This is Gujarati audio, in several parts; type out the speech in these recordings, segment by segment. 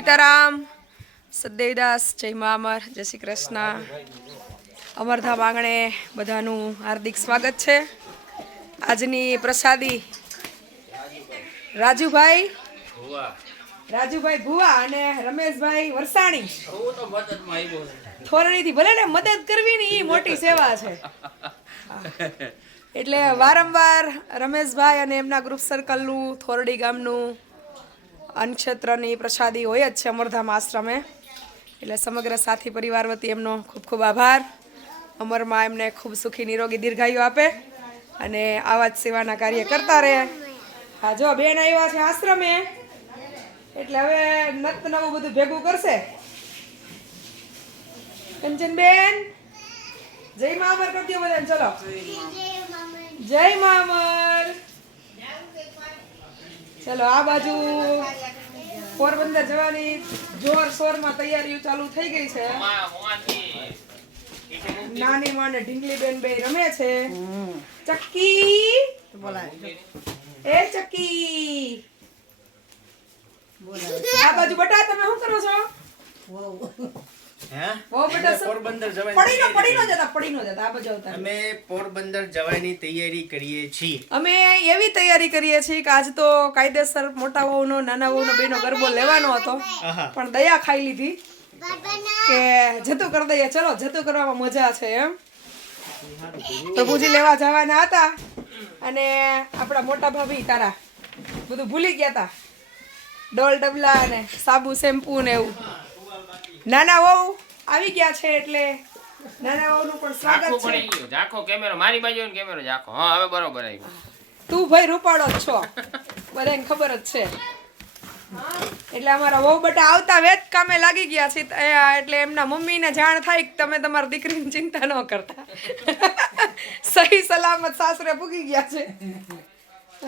સીતારામ સદેવદાસ જય મા અમર જય શ્રી કૃષ્ણ. અમરધામ આંગણે બધાનું હાર્દિક સ્વાગત છે. આજની પ્રસાદી રાજુભાઈ રાજુભાઈ ભુવા અને રમેશભાઈ વરસાણી. થોરણીથી ભલે ને મદદ કરવી ને એ મોટી સેવા છે. એટલે વારંવાર રમેશભાઈ અને એમના ગ્રુપ સર્કલનું થોરડી ગામનું અન્નક્ષેત્રની પ્રસાદી હોય જ છે અમરધામ આશ્રમે. એટલે સમગ્ર સાથી પરિવાર વતી એમનો ખૂબ ખૂબ આભાર. અમરમાં એમને ખૂબ સુખી નિરોગી દીર્ઘાયુ આપે અને આવા જ સેવાના કાર્ય કરતા રહે. હા જો બેન આવ્યા છે આશ્રમે એટલે હવે નત નવું બધું ભેગું કરશે. કંચનબેન જય મા અમર કરતી હો બધાને ચલો. જય મા અમર ચલો આ બાજુ પોરબંદર જવાની જોર શોરમાં તૈયારીઓ ચાલુ થઈ ગઈ છે. નાની માં ને ઢીંગલી બેન બે રમે છે. ચક્કી! એ ચક્કી! આ બાજુ બટા તમે શું કરો છો? પોરબંદર જવાની તૈયારી કરીએ. છીએ. અમે એવી તૈયારી કરીએ છીએ કે આજ તો કાયદેસર મોટા વહુનો નાના વહુનો બેનો ગરબો લેવાનો હતો. પણ દયા ખાઈ લીધી કે જતું કરી દઈએ. ચલો જતું કરવામાં મજા છે એમ. પ્રભુજી લેવા જવાના હતા અને આપણા મોટા ભાભી તારા બધું ભૂલી ગયા હતા ડોલ ડબલા અને સાબુ શેમ્પુ ને એવું. નાના વહુ આવી ગયા છે એટલે નાના વહુનું પણ સ્વાગત છે. ઝાખો કેમેરો મારી બાજુ ને કેમેરો ઝાખો. હા હવે બરોબર આવ્યું તું ભાઈ રૂપાળો જ છો. બધાને ખબર જ છે. એટલે અમારા વહુ બટા આવતા વેત કામે લાગી ગયા છે. એટલે એમના મમ્મીને જાણ થાય કે તમે તમારી દીકરીની ચિંતા ન કરતા. સહી સલામત સાસરે પૂગી ગયા છે.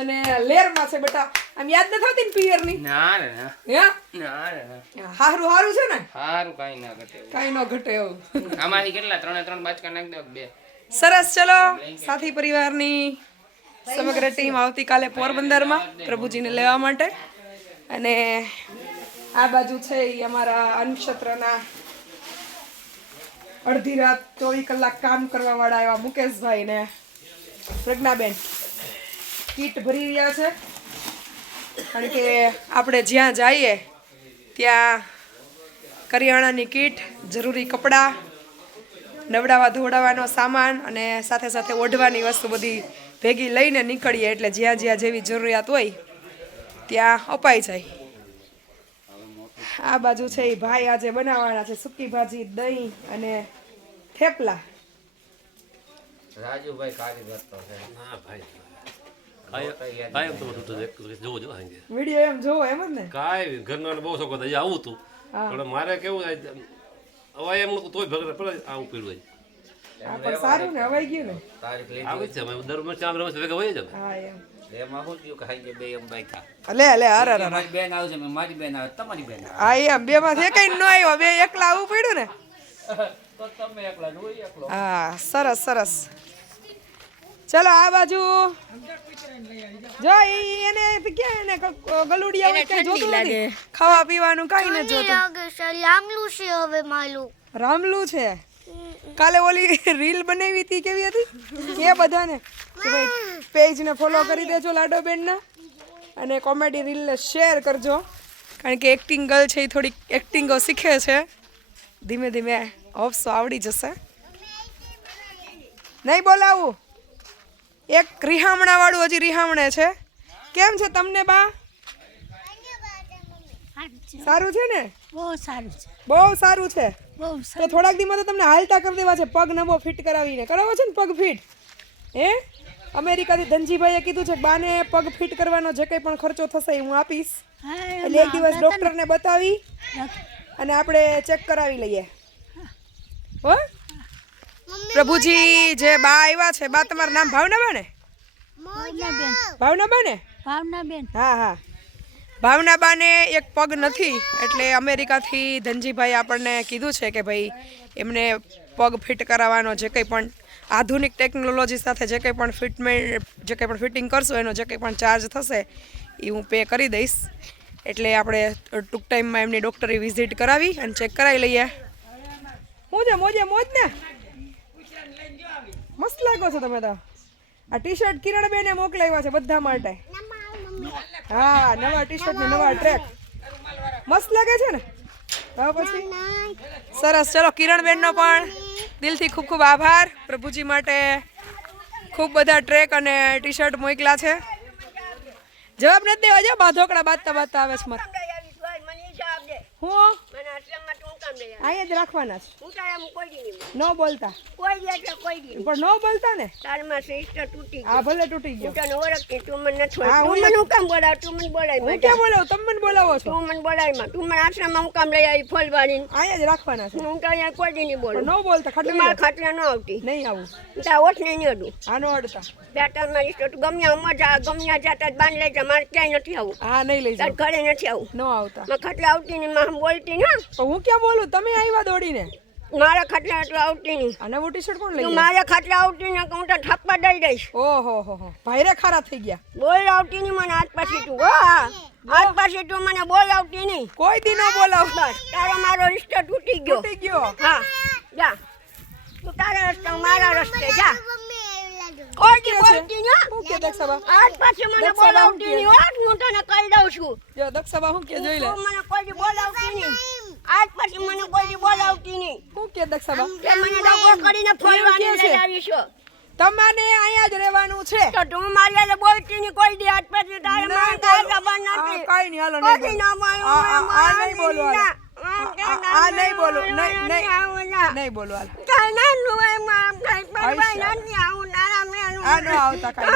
અને લેરમાં છે બેટા. આમ યાદ ન થતી ને પિયરની? ના ના. હે? ના ના. હારું હારું છે ને? હારું કાંઈ ના ઘટે. કાંઈ ન ઘટે એવું. આમાંથી કેટલા? ત્રણે ત્રણ બાચકા નાખ દો બે. સરસ ચલો. સાથી પરિવારની સમગ્ર ટીમ આવતીકાલે પોરબંદરમાં પ્રભુજીને લેવા માટે. અને આ બાજુ છે એ અમારા અન્નક્ષત્રના અડધી રાત ચોવીસ કલાક કામ કરવા વાળા એવા મુકેશભાઈ ને પ્રજ્ઞાબેન. કીટ ભરી રહ્યા છે. કારણ કે આપણે જ્યાં જઈએ ત્યાં કરિયાણાની કીટ જરૂરી કપડાં નવડાવા ધોવડાવવાનો સામાન અને સાથે સાથે ઓઢવાની વસ્તુ બધી ભેગી લઈને નીકળીએ એટલે જ્યાં જ્યાં જેવી જરૂરિયાત હોય ત્યાં અપાઈ જાય. આ બાજુ છે એ ભાઈ આજે બનાવવાના છે સૂકી ભાજી દહીં અને થેપલા. રાજુભાઈ કારીગર કરતો છે. કાયમ તો બધું જોવો જો વીડિયો એમ જોવો એમ જ ને? કાંઈ ઘરનો બહુ શોખ હતો આવું તું. પણ મારે કેવું થાય, હવે એમ તોય ભગત પડે આવું પીડું પણ સારું ને હવાઈ ગયું ને. આવે છે અમે દર વર્ષે આમ ભેગા જ એમ હા સરસ સરસ. ચલો આ બાજુ. જો એને ક્યાં એને ગલુડિયા હોય જોતું નથી. ખાવા પીવાનું કાંઈ નથી જોતું. લાગે છે હવે માલું. રામલું છે? કાલે ઓલી રીલ બનાવી હતી કેવી હતી? એ બધાને? કે ભાઈ પેજને ફોલો કરી દેજો લાડો બેનના અને કોમેડી રીલને શેર કરજો. કારણ કે એક્ટિંગ ગર્લ છે એ થોડીક એક્ટિંગો શીખે છે. ધીમે ધીમે હોપ્સો આવડી જશે. નહીં બોલાવું. એક રિહામણા વાળું હજી રિહામણે છે. કેમ છે તમને બા? સારું છે ને? બહુ સારું છે. બહુ સારું છે. તો થોડાક દીમાં તો તમને હાલતા કરી દેવા છે પગ નવો ફિટ કરાવીને. કરાવો છે ને પગ ફિટ હે? અમેરિકાથી ધનજીભાઈએ કીધું છે બાને પગ ફિટ કરવાનો જે કંઈ પણ ખર્ચો થશે એ હું આપીશ. એટલે એક દિવસ ડોક્ટરને બતાવી અને આપણે ચેક કરાવી લઈએ. હો. પ્રભુજી જે બા આવ્યા છે બા તમારું નામ ભાવનાબા ને? ભાવનાબેન. ભાવનાબા ભાવનાબેન. હા હા. ભાવનાબાને એક પગ નથી એટલે અમેરિકાથી ધનજીભાઈ આપણને કીધું છે કે ભાઈ એમને પગ ફિટ કરાવવાનો જે કંઈ પણ આધુનિક ટેકનોલોજી સાથે જે કંઈ પણ ફિટમેન્ટ જે કંઈ પણ ફિટિંગ કરશો એનો જે કંઈ પણ ચાર્જ થશે એ હું પે કરી દઈશ. એટલે આપણે ટૂંક ટાઈમમાં એમની ડૉક્ટરે વિઝિટ કરાવી અને ચેક કરાવી લઈએ. મોજે મોજે મોજ ને મસ્ત લાગો છો તમે તો. આ ટી શર્ટ કિરણબેને મોકલાવ્યા છે બધા માટે. હા નવા ટી શર્ટ ને નવા ટ્રેક મસ્ત લાગે છે ને? પછી? સરસ. ચલો કિરણબેનનો પણ દિલથી ખૂબ ખૂબ આભાર. પ્રભુજી માટે ખૂબ બધા ટ્રેક અને ટી શર્ટ મોકલા છે. જવાબ નથી દેવા જો બાધોકડા બાંધતા બાંધતા આવે છે મારે. હું? અહીંયા જ રાખવાના છે. ન બોલતા. પણ ન બોલતા ને? આ ભલે તૂટી ગયો. હા, હું હું કામ બોલાવ? તું મને બોલાય હું ક્યાં બોલાવ? તમે મને બોલાવો છો. તું મને બોલાયમાં. તું મને આશ્રમમાં હું કામ લઈ આવી ફળ વાળીને અહીંયા જ રાખવાના છે. હું તો અહીંયા કોઈ દી નહીં બોલું. ન બોલતા ખાટલા મારા ખાટલા ન આવતી. નહીં આવું. તા ઓઠ નહીં અડું. આનો અડતા. બેટા મારી તો ગમ્યા મજા ગમ્યા જાતા જ બાંધ લેજા મારે ક્યાંય નથી આવું. હા નહીં લઈ તાર ઘરે નથી આવું. ન આવતા. મારા ખાટલા આવતી નહીં માં બોલતી ને હું ક્યાં બોલું? તમે આવ્યા દોડીને? મારા ખાટલા એટલું આવતી નહીં. અને હું ટી શર્ટ કોણ લઈ મારા ખાટલા આવતી નહીં હું તો ઠપ્પા દઈ દઈશ. ઓહો હો હો. ભાઈરે ખારા થઈ ગયા. બોલ આવતી નહીં મને આજ પછી તું હા આજ પછી તું મને બોલ આવતી નહીં. કોઈ દી ન બોલાવ બસ તારો મારો રિશ્તો તૂટી ગયો. તૂટી ગયો? હા જા. તું તારા રસ્તે મારા રસ્તે જા. કોઈ દી બોલતી નહીં હું. કે દક્ષાબા? આજ પછી મને બોલાવતી નહીં હોત હું તને કહી દઉં છું. જો દક્ષાબા હું કે જોઈ લે? મને કોઈ દી બોલાવતી નહીં. આજ પછી મને કોઈ બોલાવતી નહીં. હું કે દક્ષાબા મને દગો કરીને ફરવાની લઈ છે? તમારે અહીંયા જ રહેવાનું છે. તો તું મારી હારે બોલતી નહીં કોઈ દી આજ પછી તારે મને કાંઈ ખબર નથી. આ નહીં, હાલો, નહીં ના આ- નહીં બોલું, આ- નહીં બોલું, બોલો હાલ. કાંઈ ના માં, કાંઈ નથી, આવું. આ ન આવતા કાંઈ.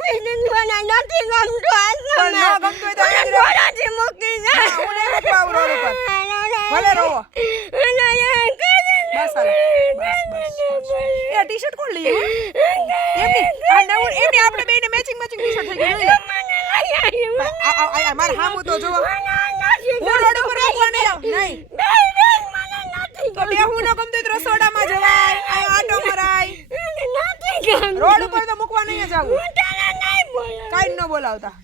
મને મને નથી ગમતું ન. ગમતું તો હું. ભલે આ બસ. એ ટી શર્ટ કોણ લઈ આ નવું એમની આપણે બેયને મેચિંગ મેચિંગ ટી શર્ટ થઈ આવી. આ- મારે હામું તો નથી હું રોડ ઉપર મૂકવા નહીં તો બે હું ન ગમતું તો રસોડામાં જવાય આ આટો મરાય. રોડ ઉપર તો મૂકવા નહીં જવું. કાંઈ ન બોલાવતા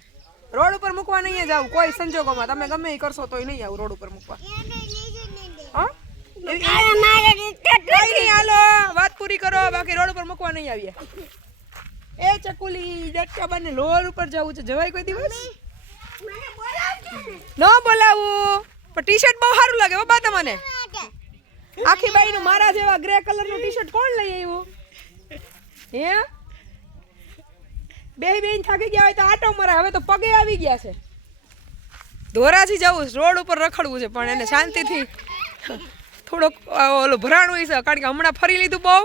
રોડ ઉપર મૂકવા નહીં જાવ કોઈ સંજોગોમાં તમે ગમે એ કરશો તોય નહીં આવું રોડ ઉપર મૂકવા વાત પૂરી કરો બાકી રોડ ઉપર મૂકવા નહીં આવીએ. એ ચકુલી ડટકાબાને રોડ ઉપર જવું છે. જવાય કોઈ દિવસ? ન. બોલાવું. પણ ટી શર્ટ બહુ સારું લાગે બાબા તમને. આખી બાઈનું મારા જેવા ગ્રે કલરનું ટી શર્ટ કોણ લઈ આવ્યું? હે? બે બેન થાકી ગયા હોય તો આટો મરાય હવે તો પગે આવી ગયા છે. ધોરાથી જવું રોડ ઉપર રખડવું છે પણ એને શાંતિથી થોડોક અ, ઓલું ભરાણું છે કારણ કે હમણાં ફરી લીધું બહુ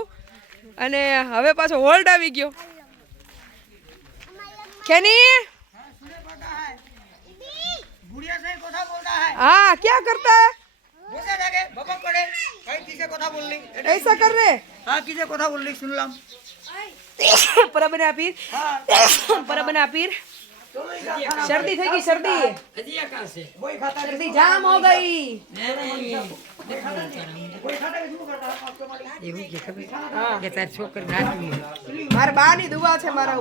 અને હવે પાછો હોલ્ડ આવી ગયો કેની बुढ़िया से कोथा बोलता है हाँ क्या करता है बोलता था के बबक पड़े कहीं किसे कोथा बोल ली ऐसा कर रहे हाँ किसे कोथा बोल ली सुन लम परबना पीर परबना पीर શરદી થઈ ગઈ શરદી. હજી આકા કોઈ ખાતા શરદી જામ હો ગઈ. મારા દુવા છે મારા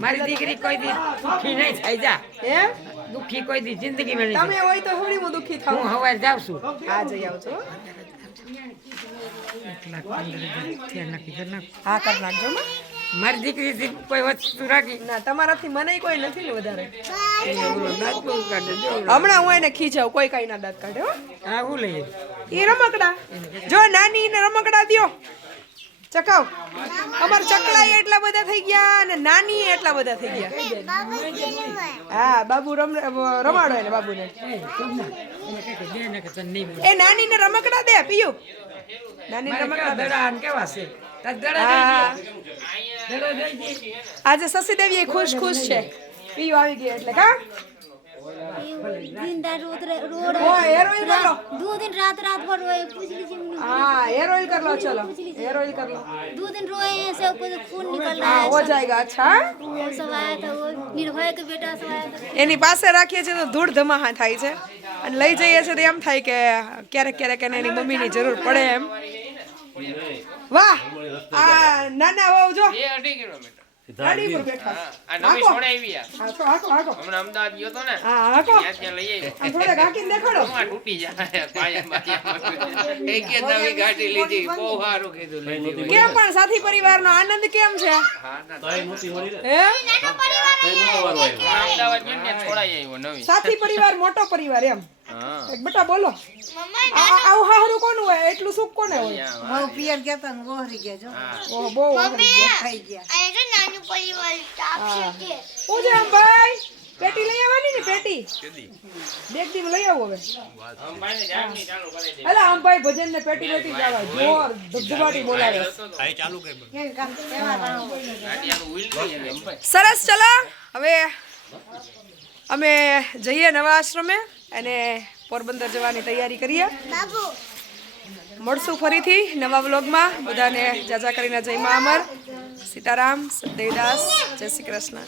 મારી દીકરી કોઈ દી દુઃખી નહીં થઈ જા. હે? દુઃખી કોઈ દી જિંદગી માં તમે હોય તો થોડી હું દુઃખી થાઉં. હવે જાઉં છું. આ કર નાખજો મારી દીકરી કોઈ વસ્તુ રાખી. ના તમારાથી મને કોઈ નથી વધારે. હમણાં હું એને ખીજાવ કોઈ કઈ ના દાંત કાઢે હા. હું લઈએ એ રમકડા. જો નાની ને રમકડા દ્યો. ચકાવ. અમાર ચકલા એટલા બધા થઈ ગયા અને નાની એટલા બધા થઈ ગયા. હા બાબુ રમ રમાડો એને બાબુને. એ નાની ને રમકડા દે પીયું. નાની રમકડા કેવા છે. આજે શશી દેવી એ ખુશ ખુશ છે? પીયું આવી ગઈ એટલે કા? दिन रात रोज रो ઓ હેર ઓઇલ કર લો दो दिन रात रात भर रोए पूछ लीजिए उन्हें। हाँ हेयर ऑयल कर लो चलो हेयर ऑयल कर लो दो दिन रोए हैं सब कुछ खून निकल रहा हाँ है हो सब- जाएगा अच्छा वो सब आया था वो निर्भय के बेटा सब आया था એની પાસે રાખીએ છીએ તો ધૂળ ધમાહા થાય છે અને લઈ જઈએ છીએ તો એમ થાય કે ક્યારેક ક્યારેક એને એની મમ્મીની જરૂર પડે એમ વાહ આ નાના હોવ જો બે અઢી કિલોમીટર ગાડી પર બેઠા આ નવી છોડાવી આ હાકો હાકો હાકો. હમણાં અમદાવાદ ગયો તો ને હા હાકો. ત્યાં ત્યાં લઈ આવ્યો. આમ થોડાક હાકીને દેખાડો. આમાં તૂટી જાય. પાયા બાયા એક કે નવી ગાડી લીધી. બહુ સારું કીધું લીધી કેમ પણ સાથી પરિવારનો આનંદ કેમ છે? હા ના તઈ નહોતી મળી ને હે? તઈ નહોતો આવ્યો અમદાવાદ ગયો ને છોડાઈ આવ્યો નવી. સાથી પરિવાર મોટો પરિવાર એમ. બેટા બોલો. આવું હારું કોનું હોય? એટલું સુખ કોને હોય? પિયર ગયા તા ગયા જો. બહુ ગયા. નાનું પરિવાર છે છે પેટી લઈ આવવાની ને પેટી? બેગ દી લઈ આવો હવે. અંબાઈને જાગની ચાલુ કરી દે. અલા આમ ભજન ને પેટી પેટી જવા જોર ધબધબાટી બોલાવે. કામ અંબાઈ. સરસ ચલો. હવે અમે જઈએ નવા આશ્રમે. અને પોરબંદર જવાની તૈયારી કરીએ. મળશું ફરીથી નવા વ્લોગમાં. બધાને જાજા કરીને જય મા અમર. સીતારામ સદેવદાસ જય શ્રી કૃષ્ણ.